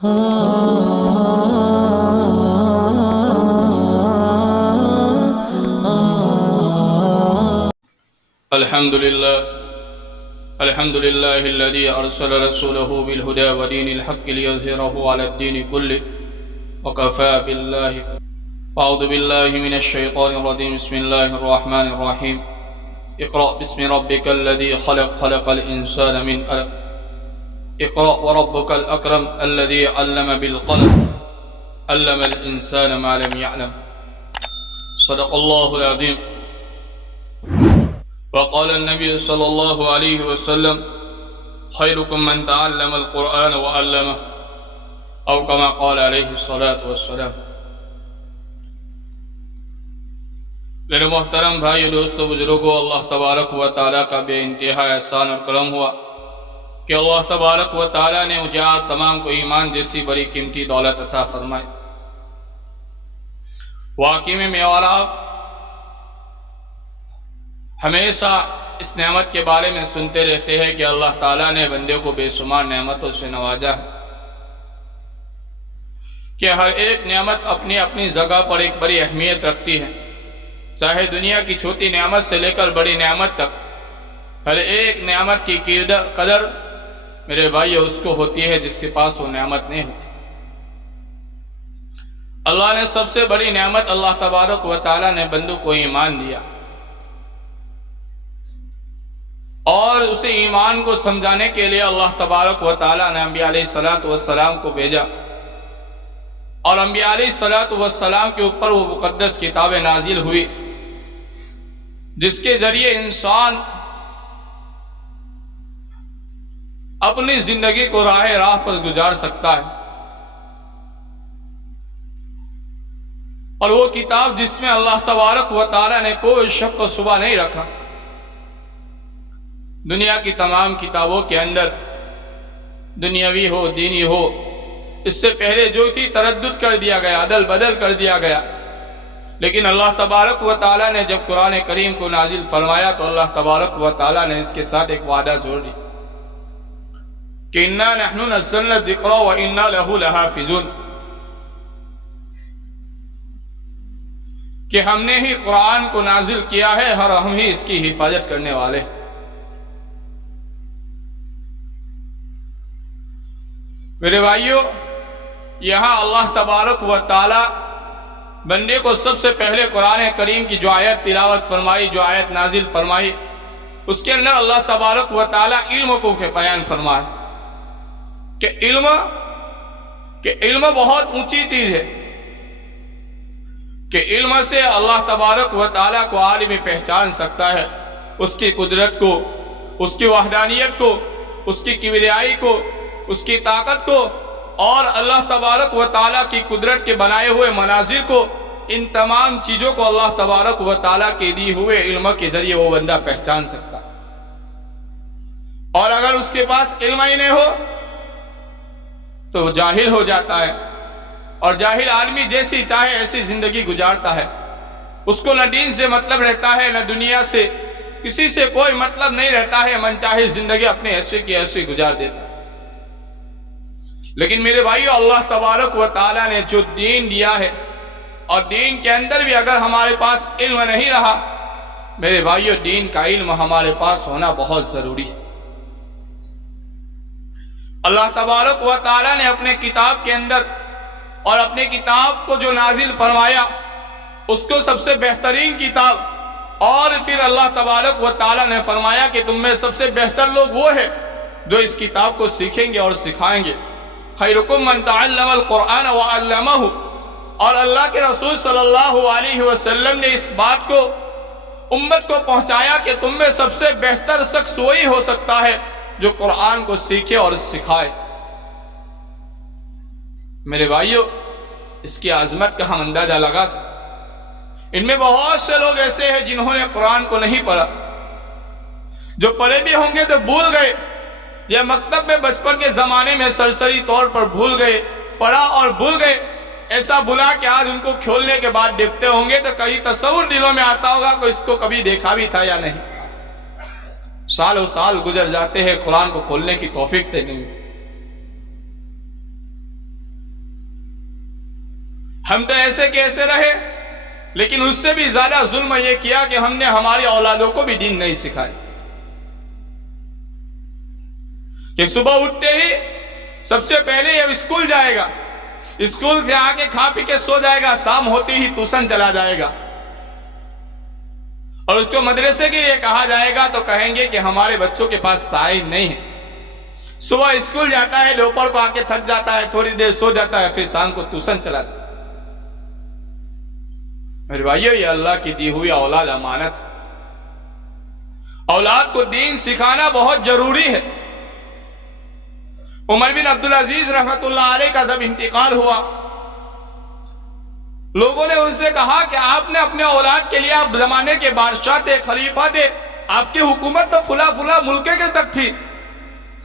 अल्हम्दुलिल्लाहिल्लज़ी अरसल रसूलहु बिलहुदा व दीनिल हक़्क़ि लियज़हिरहु अलद्दीनि कुल्लिहि व कफ़ा बिल्लाहि। अऊज़ु बिल्लाहि मिनश शैतानिर रजीम। बिस्मिल्लाहिर रहमानिर रहीम। इक़रा बिस्मि रब्बिकल्लज़ी ख़लक़ ख़लक़ल इंसान मिन अलक़। इक़रा व रब्बुकल अकरम अल्लज़ी अल्लम बिल क़लम अल्लमल इंसान मा लम यअलम। सदक़ल्लाहुल अज़ीम। वक़ाल नबी सल्लल्लाहु अलैहि वसल्लम खैरुकुम मन तअल्लमल क़ुरआन व अल्लमह औ कमा क़ाल अलैहि सलातु वस्सलाम। मेरे मोहतरम भाई दोस्तों बुजुर्गों, अल्लाह तबारक व तआला का बेइंतहा एहसान और करम हुआ कि अल्लाह तबारक व तआला ने मुझे आप तमाम को ईमान जैसी बड़ी कीमती दौलत अता फरमाई। वाकई में मैं और आप हमेशा इस नेमत के बारे में सुनते रहते हैं कि अल्लाह ताला ने बंदे को बेशुमार नेमतों से नवाजा है, कि हर एक नेमत अपनी अपनी जगह पर एक बड़ी अहमियत रखती है। चाहे दुनिया की छोटी नेमत से लेकर बड़ी नेमत तक हर एक नेमत की कदर मेरे भाई उसको होती है जिसके पास वो नेमत नहीं होती। अल्लाह ने सबसे बड़ी नेमत अल्लाह तबारक व तआला ने बंदों को ईमान दिया और उसे ईमान को समझाने के लिए अल्लाह तबारक व तआला ने अंबिया अलैहिस्सलातु वस्सलाम को भेजा और अंबिया अलैहिस्सलातु वस्सलाम के ऊपर वो मुकद्दस किताबें नाजिल हुई जिसके जरिए इंसान अपनी जिंदगी को राह पर गुजार सकता है। और वो किताब जिसमें अल्लाह तबारक व तआला ने कोई शक व शुबा नहीं रखा। दुनिया की तमाम किताबों के अंदर दुनियावी हो दीनी हो, इससे पहले जो थी तरद्दुद कर दिया गया, अदल बदल कर दिया गया। लेकिन अल्लाह तबारक व तआला ने जब कुरान करीम को नाजिल फरमाया तो अल्लाह तबारक व तआला ने इसके साथ एक वादा जोड़ दी कि इन्ना नहनु नज़्ज़लना ज़िक्रा व इन्ना लहू लहाफ़िज़ून, कि हमने ही कुरान को नाजिल किया है और हम ही इसकी हिफाजत करने वाले हैं। मेरे भाइयों, यहां अल्लाह तबारक व तआला बंदे को सबसे पहले कुरान करीम की जो आयत तिलावत फरमाई, जो आयत नाजिल फरमाई, उसके अंदर अल्लाह तबारक व तआला इल्म को बयान फरमाए कि इल्म बहुत ऊंची चीज है, कि इल्म से अल्लाह तबारक व तआला को आलिम पहचान सकता है, उसकी कुदरत को, उसकी वहदानियत को, उसकी किबरियाई को, उसकी ताकत को और अल्लाह तबारक व तआला की कुदरत के बनाए हुए मनाजिर को, इन तमाम चीजों को अल्लाह तबारक व तआला के दिए हुए इल्म के जरिए वो बंदा पहचान सकता। और अगर उसके पास इल्म ही नहीं हो तो वो जाहिल हो जाता है, और जाहिल आदमी जैसी चाहे ऐसी जिंदगी गुजारता है। उसको न दीन से मतलब रहता है, न दुनिया से, किसी से कोई मतलब नहीं रहता है, मनचाहे जिंदगी अपने ऐसे की ऐसे गुजार देता है। लेकिन मेरे भाइयों, अल्लाह तबारक व तआला ने जो दीन दिया है और दीन के अंदर भी अगर हमारे पास इल्म नहीं रहा, मेरे भाइयों, दीन का इल्म हमारे पास होना बहुत जरूरी है। अल्लाह तबारक व तआला ने अपने किताब के अंदर और अपने किताब को जो नाजिल फरमाया उसको सबसे बेहतरीन किताब, और फिर अल्लाह तबारक व तआला ने फरमाया कि तुम में सबसे बेहतर लोग वो है जो इस किताब को सीखेंगे और सिखाएंगे। खैरुकुम मन तअल्लमल क़ुरआन व अल्लमहु। और अल्लाह के रसूल सल्लल्लाहु अलैहि वसल्लम ने इस बात को उम्मत को पहुंचाया कि तुम में सबसे बेहतर शख्स वही हो सकता है जो कुरान को सीखे और सिखाए। मेरे भाइयों, इसकी आजमत का हम अंदाजा लगा सकते। इनमें बहुत से लोग ऐसे हैं जिन्होंने कुरान को नहीं पढ़ा, जो पढ़े भी होंगे तो भूल गए, या मकतब में बचपन के जमाने में सरसरी तौर पर भूल गए, पढ़ा और भूल गए। ऐसा भुला कि आज उनको खोलने के बाद देखते होंगे तो कहीं तस्वुर दिलों में आता होगा कि इसको कभी देखा भी था या नहीं। सालों साल गुजर जाते हैं, कुरान को खोलने की तौफीक नहीं। हम तो ऐसे कैसे रहे, लेकिन उससे भी ज्यादा जुल्म यह किया कि हमने हमारी औलादों को भी दीन नहीं सिखाया। कि सुबह उठते ही सबसे पहले ये स्कूल जाएगा, स्कूल से आके खा पी के सो जाएगा, शाम होती ही ट्यूशन चला जाएगा, और उसको मदरसे के लिए कहा जाएगा तो कहेंगे कि हमारे बच्चों के पास तालीम नहीं है। सुबह स्कूल जाता है, दोपहर को आके थक जाता है, थोड़ी देर सो जाता है, फिर शाम को ट्यूशन चलाता है। मेरे भाइयों, ये अल्लाह की दी हुई औलाद अमानत है। औलाद को दीन सिखाना बहुत जरूरी है। उमर बिन अब्दुल अजीज रहमतुल्लाह अलैह का जब इंतकाल हुआ, लोगों ने उनसे कहा कि आपने अपने औलाद के लिए, आप जमाने के बादशाह थे, खलीफा थे, आपकी हुकूमत तो फुला फुला मुल्क के तक थी,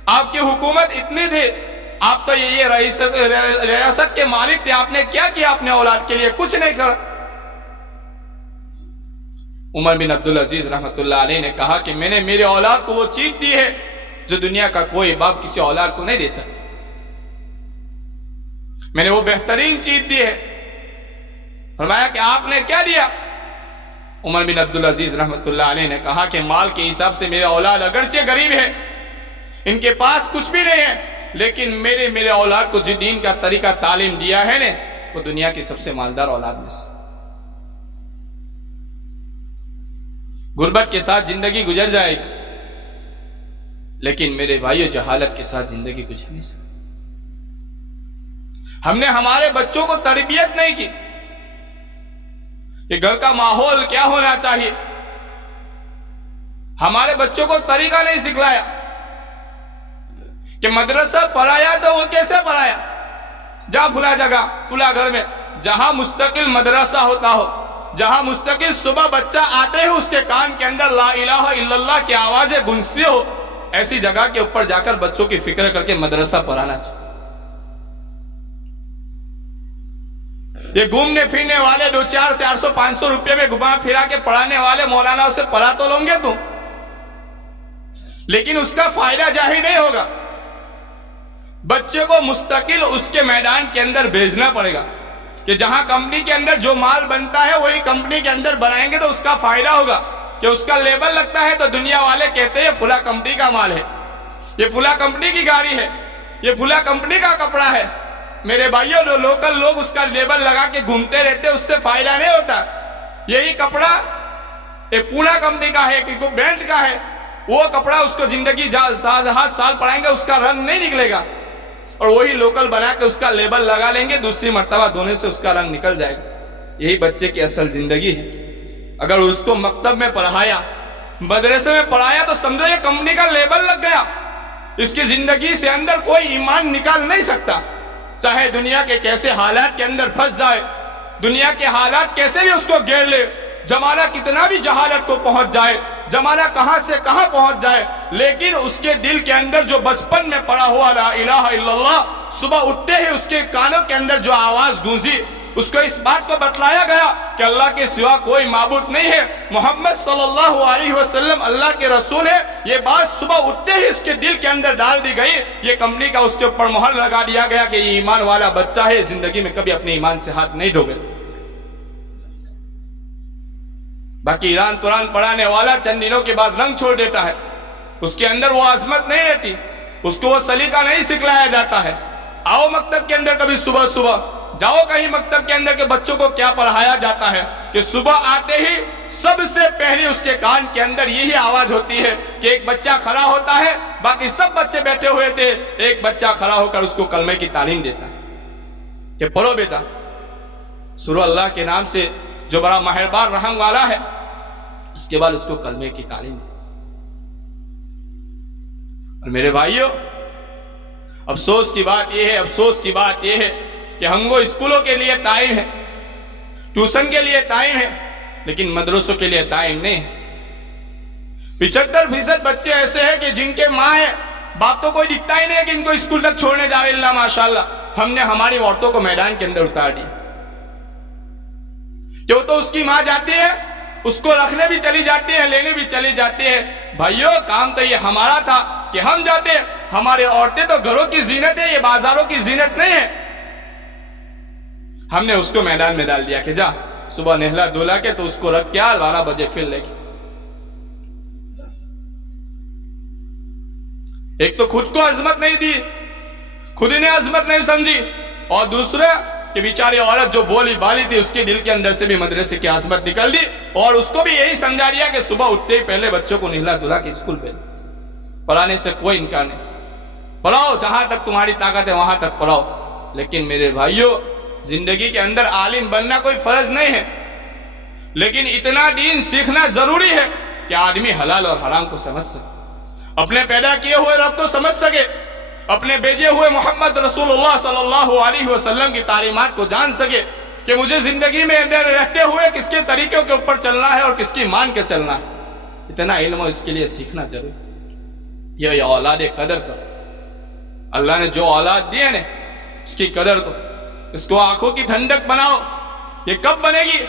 आपकी हुकूमत इतनी थी, आप तो ये रियासत के मालिक थे, आपने क्या किया अपने औलाद के लिए? कुछ नहीं करा। उमर बिन अब्दुल अजीज रहमतुल्लाह अलैह ने कहा कि मैंने मेरे औलाद को वो चीज दी है जो दुनिया का कोई बाप किसी औलाद को नहीं दे सकता। मैंने वो बेहतरीन चीज दी है। फरमाया कि आपने क्या दिया? उमर बिन अब्दुल अजीज रहमतुल्लाह अलैह ने कहा कि माल के हिसाब से मेरा औलाद अगरचे गरीब है, इनके पास कुछ भी नहीं है, लेकिन मेरे औलाद को जिस दीन का तरीका तालीम दिया है ने, वो दुनिया की सबसे मालदार औलाद में से। गुर्बत के साथ जिंदगी गुजर जाएगी, लेकिन मेरे भाइयों जहालत के साथ जिंदगी गुजर नहीं सकती। हमने हमारे बच्चों को तरबियत नहीं की कि घर का माहौल क्या होना चाहिए। हमारे बच्चों को तरीका नहीं सिखलाया कि मदरसा पढ़ाया तो वो कैसे पढ़ाया। जहां फुला जगह, फुला घर में जहां मुस्तकिल मदरसा होता हो, जहां मुस्तकिल सुबह बच्चा आते ही उसके कान के अंदर ला इलाहा इल्लल्लाह की आवाजें गूंजती हो, ऐसी जगह के ऊपर जाकर बच्चों की फिक्र करके मदरसा पढ़ाना चाहिए। ये घूमने फिरने वाले 200, 400, 500 रुपए में घुमा फिरा के पढ़ाने वाले मौलाना से पढ़ा तो लोगे तुम, लेकिन उसका फायदा जाहिर नहीं होगा। बच्चे को मुस्तकिल उसके मैदान के अंदर भेजना पड़ेगा कि जहां कंपनी के अंदर जो माल बनता है वही कंपनी के अंदर बनाएंगे तो उसका फायदा होगा। कि उसका लेबल लगता है तो दुनिया वाले कहते हैं फुला कंपनी का माल है, ये फुला कंपनी की गाड़ी है, ये फुला कंपनी का कपड़ा है। मेरे भाइयों, जो लोकल लोग उसका लेबल लगा के घूमते रहते, उससे फायदा नहीं होता। यही कपड़ा ये पूना कंपनी का है कि ब्रांड का है, वो कपड़ा उसको जिंदगी 7 साल पढ़ाएंगे उसका रंग नहीं निकलेगा, और वही लोकल बना के उसका लेबल लगा लेंगे, दूसरी मर्तबा धोने से उसका रंग निकल जाएगा। यही बच्चे की असल जिंदगी है। अगर उसको मकतब में पढ़ाया, मदरसे में पढ़ाया, तो समझो ये कंपनी का लेबल लग गया, इसकी जिंदगी से अंदर कोई ईमान निकाल नहीं सकता। चाहे दुनिया के कैसे हालात के अंदर फंस जाए, दुनिया के हालात कैसे भी उसको घेर ले, जमाना कितना भी जहालत को पहुंच जाए, जमाना कहां से कहां पहुंच जाए, लेकिन उसके दिल के अंदर जो बचपन में पड़ा हुआ ला इलाहा इल्लल्लाह, सुबह उठते ही उसके कानों के अंदर जो आवाज गूंजी, उसको इस बात को बतलाया गया कि अल्लाह के सिवा कोई माबूद नहीं है, मोहम्मद सल्लल्लाहु अलैहि वसल्लम अल्लाह के रसूल है। ये बात सुबह उठते ही उसके दिल के अंदर डाल दी गई। ये कंपनी का उसके ऊपर मोहर लगा दिया गया कि ये ईमान वाला बच्चा है, जिंदगी में कभी अपने ईमान से हाथ नहीं धोगे। बाकी ईरान तुरान पढ़ाने वाला चंद दिनों के बाद रंग छोड़ देता है, उसके अंदर वो आजमत नहीं रहती, उसको वो सलीका नहीं सिखलाया जाता है। आओ मकतब के अंदर कभी सुबह सुबह जाओ कहीं मकतब के अंदर के बच्चों को क्या पढ़ाया जाता है कि सुबह आते ही सबसे पहले उसके कान के अंदर यही आवाज होती है कि एक बच्चा खड़ा होता है, बाकी सब बच्चे बैठे हुए थे, एक बच्चा खड़ा होकर उसको कलमे की तालीम देता है कि पढ़ो बेटा सुरो अल्लाह के नाम से जो बड़ा मेहरबान रहम वाला है। उसके बाद उसको कलमे की तालीम। और मेरे भाइयों, अफसोस की बात यह है, अफसोस की बात यह है कि हमको स्कूलों के लिए टाइम है, ट्यूशन के लिए टाइम है, लेकिन मदरसों के लिए टाइम नहीं है। 75% बच्चे ऐसे हैं कि जिनके माँ है, बाप तो कोई दिखता ही नहीं है कि इनको स्कूल तक छोड़ने जावे। अल्लाह माशाल्लाह, हमने हमारी औरतों को मैदान के अंदर उतार दिया। क्यों? तो उसकी माँ जाती है, उसको रखने भी चली जाती है, लेने भी चली जाती है। भाइयों, काम तो ये हमारा था कि हम जाते, हमारे औरतें तो घरों की जीनत है, ये बाजारों की जीनत नहीं है। हमने उसको मैदान में डाल दिया कि जा सुबह नहला धुला के तो उसको रख के 12 बजे फिर लेके। एक तो खुद को अजमत नहीं दी, खुद ही ने अजमत नहीं समझी, और दूसरा कि बेचारी औरत जो बोली बाली थी उसके दिल के अंदर से भी मदरसे की अजमत निकल दी, और उसको भी यही समझा दिया कि सुबह उठते ही पहले बच्चों को नहला धुला के स्कूल भेज। पढ़ाने से कोई इनकार नहीं, पढ़ाओ जहां तक तुम्हारी ताकत है वहां तक पढ़ाओ। लेकिन मेरे भाइयों, जिंदगी के अंदर आलिम बनना कोई फर्ज नहीं है, लेकिन इतना दीन सीखना जरूरी है कि आदमी हलाल और हराम को समझ सके, अपने पैदा किए हुए रब को समझ सके, अपने भेजे हुए मोहम्मद रसूलुल्लाह सल्लल्लाहु अलैहि वसल्लम की तालीमात को जान सके कि मुझे जिंदगी में अंदर रहते हुए किसके तरीकों के ऊपर चलना है और किसकी मान के चलना है। इतना इल्म इसके लिए सीखना जरूरी। ये औलाद कदर करो, अल्लाह ने जो औलाद दी है ना उसकी कदर करो, इसको आंखों की ठंडक बनाओ। ये कब बनेगी?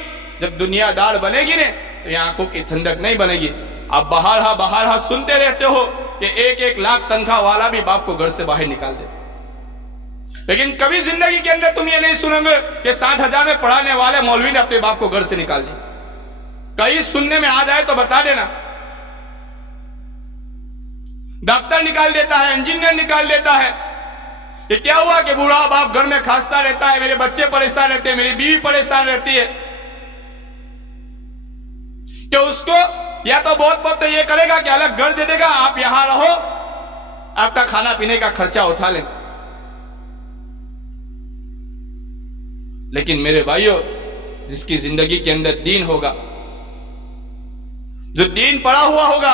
जब दुनियादार बनेगी ने तो ये आंखों की ठंडक नहीं बनेगी। आप बाहर सुनते रहते हो कि 1-1 लाख तनख्वाह वाला भी बाप को घर से बाहर निकाल देते, लेकिन कभी जिंदगी के अंदर तुम ये नहीं सुनोगे कि 60,000 में पढ़ाने वाले मौलवी ने अपने बाप को घर से निकाल दिया। कहीं सुनने में आ जाए तो बता देना। डॉक्टर निकाल देता है, इंजीनियर निकाल देता है। कि क्या हुआ कि बूढ़ा बाप घर में खांसता रहता है, मेरे बच्चे परेशान रहते हैं, मेरी बीवी परेशान रहती है, कि उसको या तो बहुत तो ये करेगा कि अलग घर दे देगा, आप यहां रहो, आपका खाना पीने का खर्चा उठा लें। लेकिन मेरे भाइयों, जिसकी जिंदगी के अंदर दीन होगा, जो दीन पढ़ा हुआ होगा,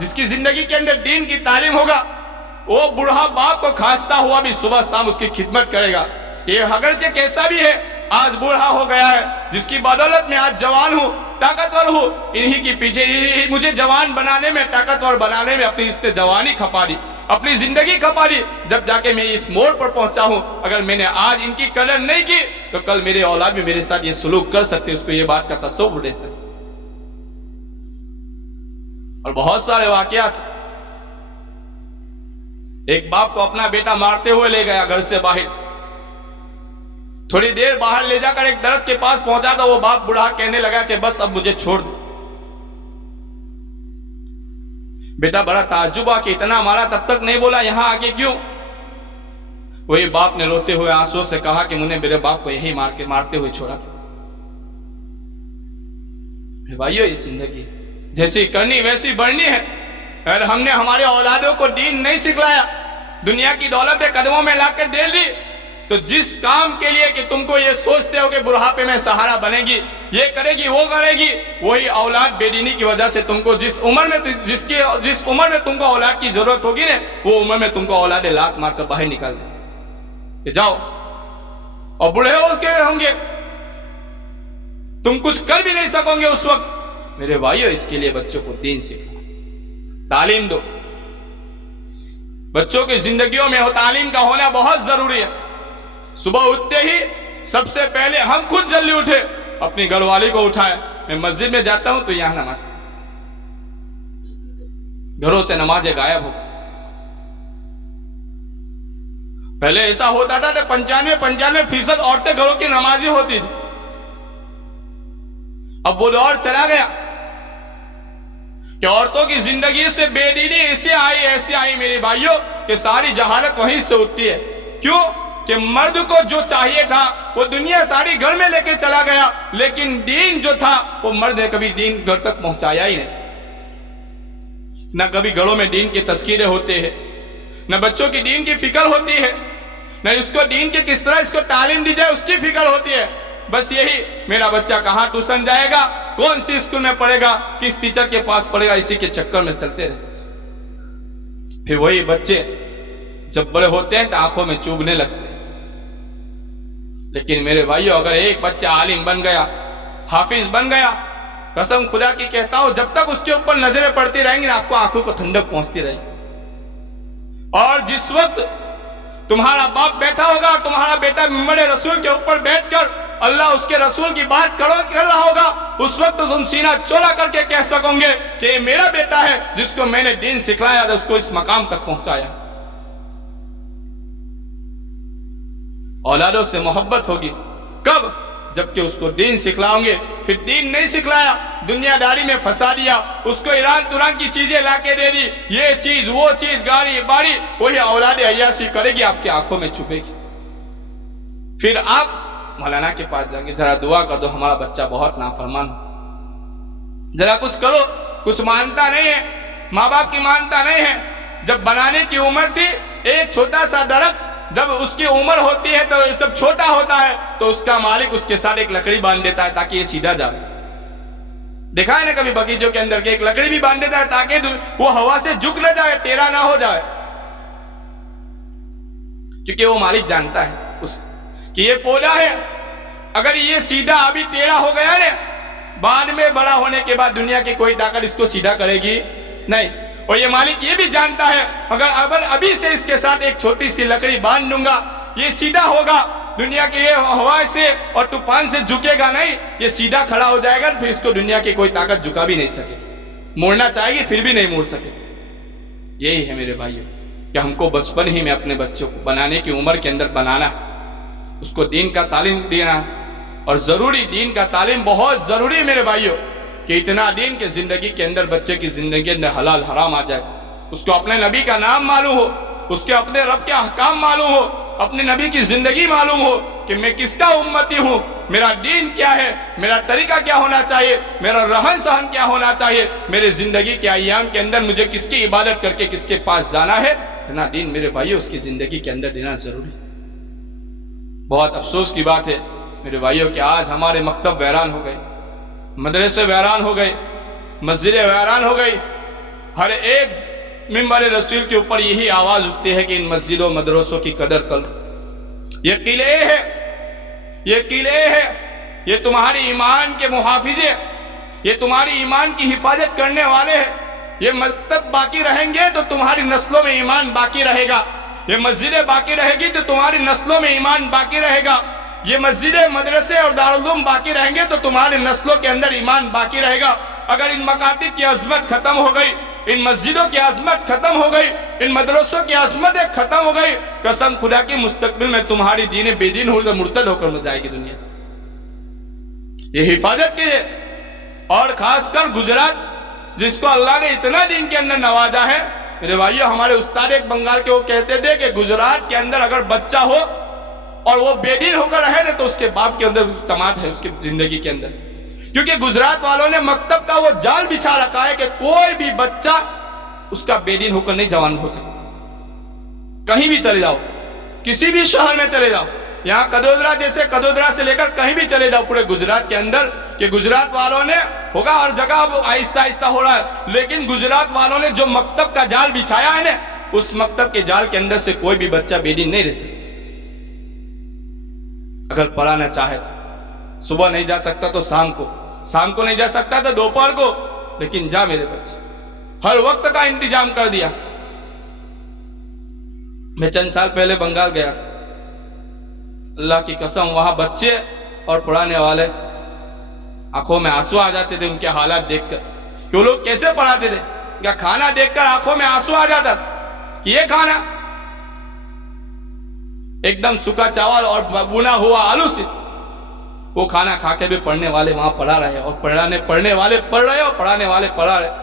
जिसकी जिंदगी के अंदर दीन की तालीम होगा, वो बूढ़ा बाप को खांसता हुआ भी सुबह शाम उसकी खिदमत करेगा। ये अगरचे कैसा भी है, आज बूढ़ा हो गया है, जिसकी बदौलत में आज जवान हूं, ताकतवर हूं, इन्हीं के पीछे मुझे जवान बनाने में, ताकतवर बनाने में अपनी इसने जवानी खपा दी, अपनी जिंदगी खपा दी, जब जाके मैं इस मोड़ पर पहुंचा हूं। अगर मैंने आज इनकी कदर नहीं की तो कल मेरे औलाद भी मेरे साथ ये सुलूक कर सकते, उसको ये बात का तसव्वुर रहता है। और बहुत सारे वाकयात, एक बाप को अपना बेटा मारते हुए ले गया घर से बाहर, थोड़ी देर बाहर ले जाकर एक दरख्त के पास पहुंचा तो वो बाप बूढ़ा कहने लगा कि बस अब मुझे छोड़ दो। बेटा बड़ा ताज्जुब हुआ कि इतना मारा, तब तक नहीं बोला यहां आके क्यों? वही बाप ने रोते हुए आंसुओं से कहा कि मुझे मेरे बाप को यही मारते हुए छोड़ा था। भाइयों, ये जिंदगी जैसी करनी वैसी बढ़नी है। अगर हमने हमारे औलादों को दीन नहीं सिखलाया, दुनिया की दौलत कदमों में लाकर दे दी, तो जिस काम के लिए कि तुमको ये सोचते हो कि बुढ़ापे में सहारा बनेगी, ये करेगी, वो करेगी, वही औलाद बेदीनी की वजह से तुमको जिस उम्र में तुमको औलाद की जरूरत होगी ना, वो उम्र में तुमको औलाद लात मारकर बाहर निकाल दे कि जाओ, और बूढ़े होंगे, तुम कुछ कर भी नहीं सकोगे उस वक्त। मेरे भाइयों, इसके लिए बच्चों को दीन सिखाओ, तालीम दो। बच्चों की जिंदगियों में तालीम का होना बहुत जरूरी है। सुबह उठते ही सबसे पहले हम खुद जल्दी उठे, अपनी घरवाली को उठाए। मैं मस्जिद में जाता हूं तो यहां नमाज, घरों से नमाजें गायब हो। पहले ऐसा होता था कि 95% औरतें घरों की नमाजी होती थी। अब वो दौर चला गया कि औरतों की जिंदगी से बेदीनी ऐसी आई मेरे भाइयों, कि सारी जहालत वहीं से उठती है। क्यों? कि मर्द को जो चाहिए था वो दुनिया सारी घर में लेके चला गया, लेकिन दीन जो था वो मर्द ने कभी दीन घर तक पहुंचाया ही नहीं। न कभी घरों में दीन के तस्कीरें होते हैं, न बच्चों की दीन की फिक्र होती है, न इसको दीन की किस तरह इसको तालीम दी जाए उसकी फिक्र होती है। बस यही, मेरा बच्चा कहाँ ट्यूशन जाएगा, कौन सी स्कूल में पढ़ेगा, किस टीचर के पास पढ़ेगा, इसी के चक्कर में चलते रहते। फिर वही बच्चे जब बड़े होते हैं तो आंखों में चुभने लगते हैं। लेकिन मेरे भाइयों, अगर एक बच्चा आलिम बन गया, हाफिज बन गया, कसम खुदा की कहता हूं, जब तक उसके ऊपर नजरें पड़ती रहेंगी ना, आपको आंखों को ठंडक पहुंचती रहेगी। और जिस वक्त तुम्हारा बाप बैठा होगा, तुम्हारा बेटा मिंबर रसूल के ऊपर बैठकर अल्लाह उसके रसूल की बात कर रहा होगा, उस वक्त तो तुम सीना चौड़ा करके कह सकोगे कि ये मेरा बेटा है, जिसको मैंने दीन सिखलाया था, उसको इस मकाम तक पहुंचाया। औलादों से मोहब्बत होगी, कब? जबकि उसको दीन सिखलाओगे। फिर दीन नहीं सिखलाया, दुनियादारी में फंसा दिया, उसको ईरान तुरान की चीजें लाके दे दी, ये चीज वो चीज, गाड़ी बाड़ी, वही औलाद अय्याशी करेगी, आपकी आंखों में छुपेगी। फिर आप मौलाना के पास जाएंगे, जरा दुआ कर दो, हमारा बच्चा बहुत नाफरमान, जरा कुछ करो, कुछ मानता नहीं है, माँ बाप की मानता नहीं है। जब बनाने की उम्र थी, एक छोटा सा दरख्त जब उसकी उम्र होती है, तो जब छोटा होता है तो उसका मालिक उसके साथ एक लकड़ी बांध देता है ताकि ये सीधा जाए। देखा है ना कभी बगीचों के अंदर के एक लकड़ी भी बांध देता है ताकि वो हवा से झुक न जाए, टेढ़ा ना हो जाए, क्योंकि वो मालिक जानता है कि ये पौधा है, अगर ये सीधा अभी टेढ़ा हो गया ना, बाद में बड़ा होने के बाद दुनिया की कोई ताकत इसको सीधा करेगी नहीं। और ये मालिक ये भी जानता है, अगर अभी से इसके साथ एक छोटी सी लकड़ी बांध दूंगा, ये सीधा होगा, दुनिया की ये हवा से और तूफान से झुकेगा नहीं, ये सीधा खड़ा हो जाएगा, फिर इसको दुनिया की कोई ताकत झुका भी नहीं सकेगी, मोड़ना चाहेगी फिर भी नहीं मोड़ सके। यही है मेरे भाइयों कि हमको बचपन ही में अपने बच्चों को बनाने की उम्र के अंदर बनाना, उसको दीन का तालीम देना, और जरूरी दीन का तालीम बहुत जरूरी है मेरे भाइयों, कि इतना दीन के जिंदगी के अंदर बच्चे की जिंदगी अंदर हलाल हराम आ जाए, उसको अपने नबी का नाम मालूम हो, उसके अपने रब के अहकाम मालूम हो, अपने नबी की जिंदगी मालूम हो कि मैं किसका उम्मती हूँ, मेरा दीन क्या है, मेरा तरीका क्या होना चाहिए, मेरा रहन सहन क्या होना चाहिए, मेरे जिंदगी के अय्याम के अंदर मुझे किसकी इबादत करके किसके पास जाना है, इतना दीन मेरे भाइयों उसकी जिंदगी के अंदर देना जरूरी। बहुत अफसोस की बात है मेरे भाइयों कि आज हमारे मकतब वैरान हो गए, मदरसे वैरान हो गए, मस्जिदें वैरान हो गई, हर एक मिंबर रसूल के ऊपर यही आवाज उठती है कि इन मस्जिदों मदरसों की कदर कर। ये किले है, ये किले है, ये तुम्हारी ईमान के मुहाफिजे, ये तुम्हारी ईमान की हिफाजत करने वाले हैं। ये मकतब बाकी रहेंगे तो तुम्हारी नस्लों में ईमान बाकी रहेगा, ये मस्जिदें बाकी रहेगी तो तुम्हारी नस्लों में ईमान बाकी रहेगा, ये मस्जिदें मदरसे और दारुल उलूम बाकी रहेंगे तो तुम्हारी नस्लों के अंदर ईमान बाकी रहेगा। अगर इन मकातिब की अजमत खत्म हो गई, इन मस्जिदों की अजमत खत्म हो गई, इन मदरसों की अजमत खत्म हो गई, कसम खुदा की मुस्तकबिल में तुम्हारी दीन बेदीन होकर मुर्तद होकर मर जाएगी दुनिया से। ये हिफाजत कीजिए, और खासकर गुजरात जिसको अल्लाह ने इतना दीन के अंदर नवाजा है मेरे भाइयों, हमारे उस्ताद एक बंगाल के वो कहते थे कि गुजरात के अंदर अगर बच्चा हो और वो बेदीन होकर रहे ना तो उसके बाप के अंदर जमात है उसकी जिंदगी के अंदर, क्योंकि गुजरात वालों ने मकतब का वो जाल बिछा रखा है कि कोई भी बच्चा उसका बेदीन होकर नहीं जवान हो सकता। कहीं भी चले जाओ, किसी भी शहर में चले जाओ, यहाँ कदोदरा जैसे कदोदरा से लेकर कहीं भी चले जाओ पूरे गुजरात के अंदर, कि गुजरात वालों ने होगा हर जगह अब आहिस्ता आहिस्ता हो रहा है, लेकिन गुजरात वालों ने जो मकतब का जाल बिछाया है ना, उस मकतब के जाल के अंदर से कोई भी बच्चा बेदीन नहीं रह सकता। अगर पढ़ाना चाहे तो सुबह नहीं जा सकता तो शाम को नहीं जा सकता तो दोपहर को, लेकिन जा मेरे बच्चे, हर वक्त का इंतजाम कर दिया। मैं चंद साल पहले बंगाल गया था, अल्लाह की कसम वहां बच्चे और पढ़ाने वाले आंखों में आंसू आ जाते थे उनके हालात देखकर, कि वो लोग कैसे पढ़ाते थे। क्या खाना देखकर आंखों में आंसू आ जाता कि ये खाना एकदम सूखा चावल और भुना हुआ आलू से, वो खाना खा के भी पढ़ने वाले वहां पढ़ा रहे, और पढ़ने वाले पढ़ रहे और पढ़ाने वाले पढ़ा रहे।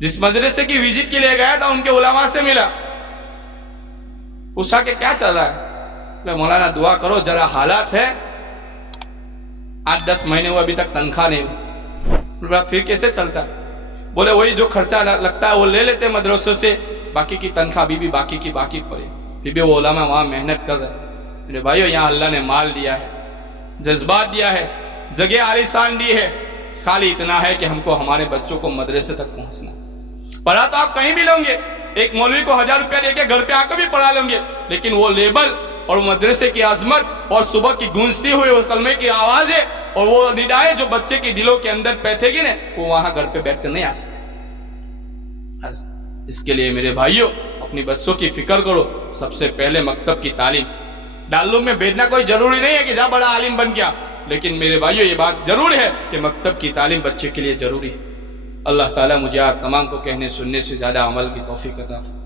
जिस मदरसे की विजिट के लिए गया था उनके उलमा से मिला, पूछा कि क्या चल रहा है, मौलाना दुआ करो जरा हालात है, 8-10 महीने हुआ अभी तक तनख्वाह नहीं हुई। फिर कैसे चलता है? बोले वही जो खर्चा लगता है वो ले लेते मदरसों से, बाकी की तनख्वाह अभी भी बाकी की बाकी पड़े। फिर भी वो उलमा वहां मेहनत कर रहे हैं। मेरे भाइयों, यहाँ अल्लाह ने माल दिया है, जज्बात दिया है, जगह आलिशान दी है, खाली इतना है कि हमको हमारे बच्चों को मदरसे तक पहुंचना। पढ़ा तो आप कहीं भी लोगे, एक मौलवी को 1000 रुपया देके घर पे आकर भी पढ़ा लेंगे, लेकिन वो लेबल और मदरसे की आजमत और सुबह की गूंजती हुई वो कलमे की आवाजें और वो निदाएं जो बच्चे की दिलों के अंदर बैठेगी ना, वो वहां घर पे बैठकर नहीं आ सकते। इसके लिए मेरे भाइयों, अपनी बच्चों की फिक्र करो। सबसे पहले मकतब की तालीम, दारुल में भेजना कोई जरूरी नहीं है कि जा बड़ा आलिम बन गया, लेकिन मेरे भाइयों ये बात जरूर है कि मकतब की तालीम बच्चे के लिए जरूरी है। अल्लाह ताला मुझे आप तमाम को कहने सुनने से ज्यादा अमल की तौफीक अता फरमाए।